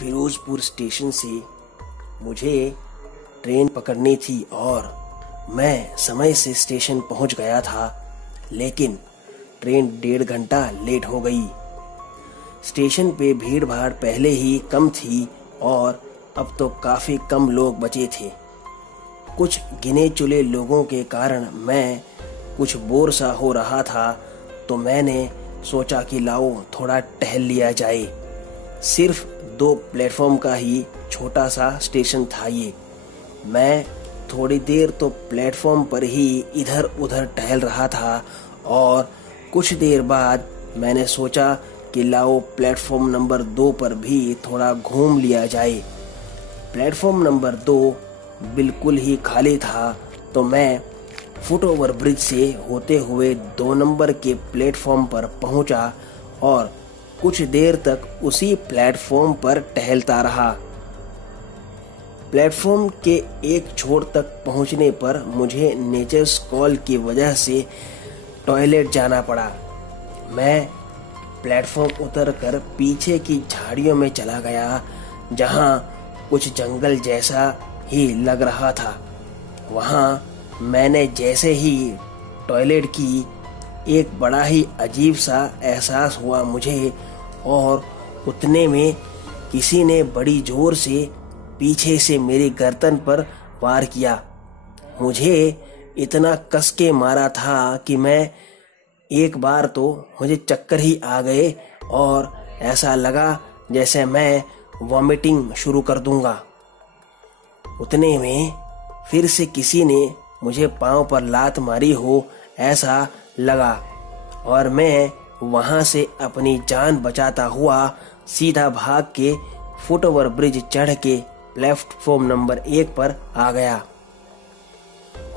Firozpur station से मुझे train पकड़नी थी और मैं समय से स्टेशन पहुंच गया था, लेकिन ट्रेन 1.5 घंटा लेट हो गई। स्टेशन पे भीड़ भाड़ पहले ही कम थी और अब तो काफ़ी कम लोग बचे थे। कुछ गिने चुने लोगों के कारण मैं कुछ बोर सा हो रहा था, तो मैंने सोचा कि लाओ थोड़ा टहल लिया जाए। सिर्फ 2 प्लेटफॉर्म का ही छोटा सा स्टेशन था ये। मैं थोड़ी देर तो प्लेटफॉर्म पर ही इधर उधर टहल रहा था और कुछ देर बाद मैंने सोचा कि लाओ प्लेटफॉर्म नंबर 2 पर भी थोड़ा घूम लिया जाए। प्लेटफॉर्म नंबर 2 बिल्कुल ही खाली था, तो मैं फुट ओवर ब्रिज से होते हुए 2 नंबर के प्लेटफॉर्म पर पहुंचा और कुछ देर तक उसी प्लेटफॉर्म पर टहलता रहा। प्लेटफॉर्म के एक छोर तक पहुंचने पर मुझे नेचर्स कॉल की वजह से टॉयलेट जाना पड़ा। मैं प्लेटफॉर्म उतरकर पीछे की झाड़ियों में चला गया, जहां कुछ जंगल जैसा ही लग रहा था। वहां मैंने जैसे ही टॉयलेट की, एक बड़ा ही अजीब सा एहसास हुआ मुझे, और उतने में किसी ने बड़ी जोर से पीछे से मेरी गर्दन पर वार किया। मुझे इतना कस के मारा था कि मैं एक बार तो मुझे चक्कर ही आ गए और ऐसा लगा जैसे मैं वॉमिटिंग शुरू कर दूंगा। उतने में फिर से किसी ने मुझे पांव पर लात मारी हो ऐसा लगा और मैं वहां से अपनी जान बचाता हुआ सीधा भाग के फुट ओवर ब्रिज चढ़ के प्लेटफॉर्म नंबर 1 पर आ गया।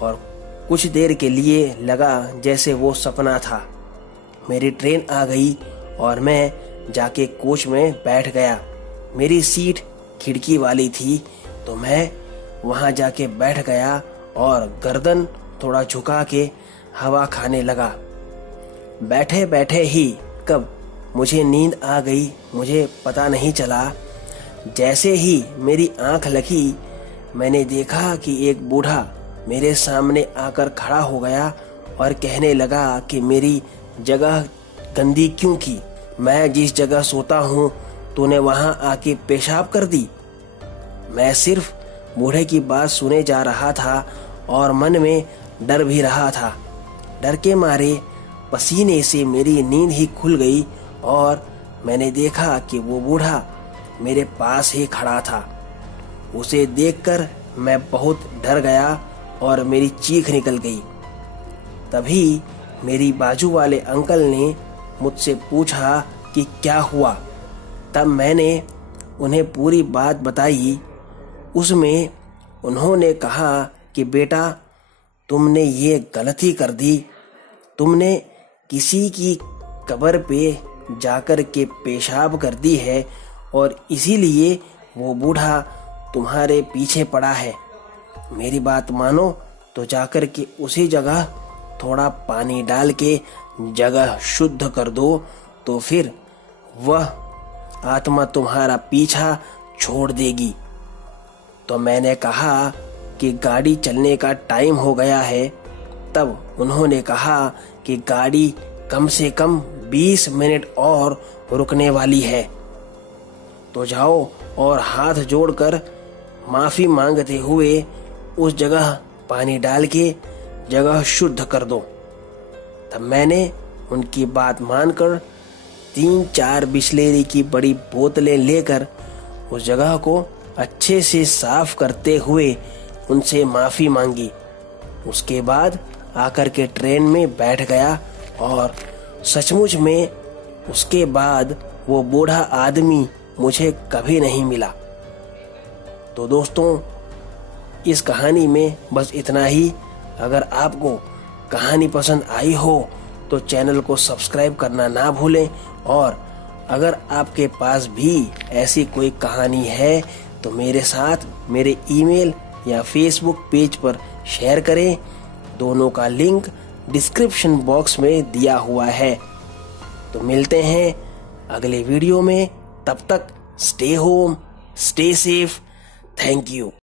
और कुछ देर के लिए लगा जैसे वो सपना था। मेरी ट्रेन आ गई और मैं जाके कोच में बैठ गया। मेरी सीट खिड़की वाली थी, तो मैं वहां जाके बैठ गया और गर्दन थोड़ा झुका के हवा खाने लगा। बैठे बैठे ही कब मुझे नींद आ गई मुझे पता नहीं चला। जैसे ही मेरी आंख लगी, मैंने देखा कि एक बूढ़ा मेरे सामने आकर खड़ा हो गया और कहने लगा कि मेरी जगह गंदी क्यों की? मैं जिस जगह सोता हूँ तूने वहां आके पेशाब कर दी। मैं सिर्फ बूढ़े की बात सुने जा रहा था और मन में डर भी रहा था। डर के मारे पसीने से मेरी नींद ही खुल गई और मैंने देखा कि वो बूढ़ा मेरे पास ही खड़ा था। उसे देखकर मैं बहुत डर गया और मेरी चीख निकल गई। तभी मेरी बाजू वाले अंकल ने मुझसे पूछा कि क्या हुआ। तब मैंने उन्हें पूरी बात बताई। उसमें उन्होंने कहा कि बेटा, तुमने ये गलती कर दी। तुमने किसी की कब्र पे जाकर के पेशाब कर दी है और इसीलिए वो बूढ़ा तुम्हारे पीछे पड़ा है। मेरी बात मानो तो जाकर के उसी जगह थोड़ा पानी डाल के जगह शुद्ध कर दो, तो फिर वह आत्मा तुम्हारा पीछा छोड़ देगी। तो मैंने कहा कि गाड़ी चलने का टाइम हो गया है। तब उन्होंने कहा कि गाड़ी कम से कम 20 मिनट और रुकने वाली है, तो जाओ और हाथ जोड़कर माफी मांगते हुए उस जगह पानी डाल के जगह शुद्ध कर दो। तब मैंने उनकी बात मानकर 3-4 बिस्लेरी की बड़ी बोतलें लेकर उस जगह को अच्छे से साफ करते हुए उनसे माफी मांगी। उसके बाद आकर के ट्रेन में बैठ गया और सचमुच में उसके बाद वो बूढ़ा आदमी मुझे कभी नहीं मिला। तो दोस्तों, इस कहानी में बस इतना ही। अगर आपको कहानी पसंद आई हो तो चैनल को सब्सक्राइब करना ना भूलें, और अगर आपके पास भी ऐसी कोई कहानी है तो मेरे साथ मेरे ईमेल या फेसबुक पेज पर शेयर करें। दोनों का लिंक डिस्क्रिप्शन बॉक्स में दिया हुआ है। तो मिलते हैं अगले वीडियो में। तब तक stay home, stay safe. Thank you.